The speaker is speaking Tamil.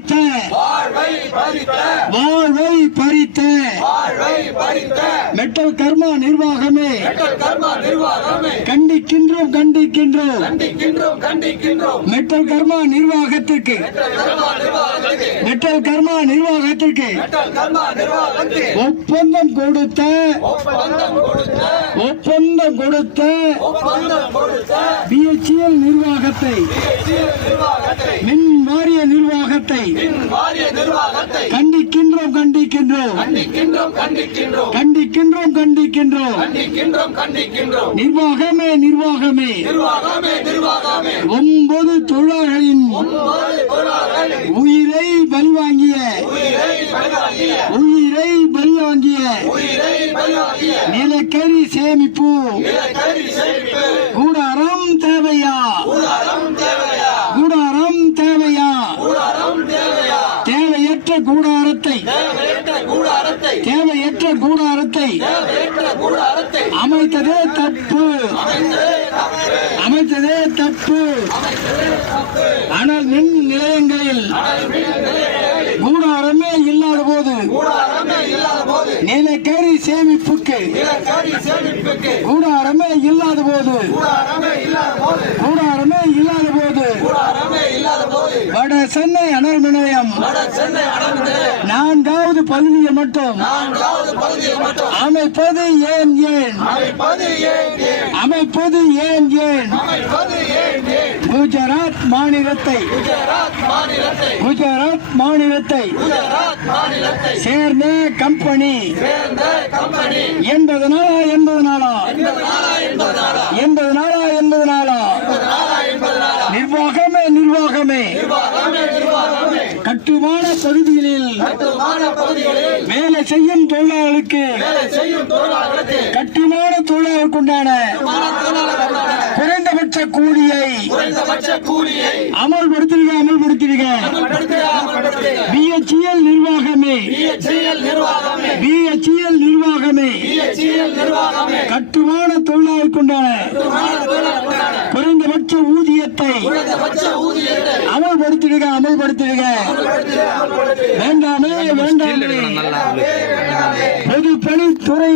பறித்த வாழ்வை பறித்த மெட்டல் கர்மா நிர்வாகமே கண்டிக்கின்றோம் மெட்டல் கர்மா நிர்வாகத்திற்கு ஒப்பந்தம் கொடுத்த BHEL நிர்வாகத்தை மின் வாரிய நிர்வாகத்தை கண்டிக்கின்றோம் நிர்வாகமே 9 தொழிலாளர்களின் உயிரை பலிவாங்கிய நிலக்கரி சேமிப்பு கூடாரம் தேவையா தேவையற்ற கூடாரத்தை அமைத்ததே தப்பு ஆனால் மின் நிலையங்களில் கூடாரமே இல்லாத போது நிலக்கரி சேமிப்புக்கு கூடாரமே இல்லாத போது வட சென்னை அனல் நிலையம் 4வது பகுதியை மட்டும் அமைப்பது ஏன் குஜராத் மாநிலத்தை சேர்ந்த கம்பெனி என்பதனாலா நிர்வாகமே கட்டுமான பகுதிகளில் வேலை செய்யும் தொழிலாளர்களுக்கு கட்டுமான தொழிலாளர்களுக்குண்டான குறைந்தபட்ச கூலியை அமல்படுத்திருக்க BHEL நிர்வாகமே கட்டுமான தொழிலாளர்களுக்குண்டான குறைந்தபட்ச ஊதியத்தை அமல்படுத்திருக்க வேண்டாமே பொதுப்பணித்துறை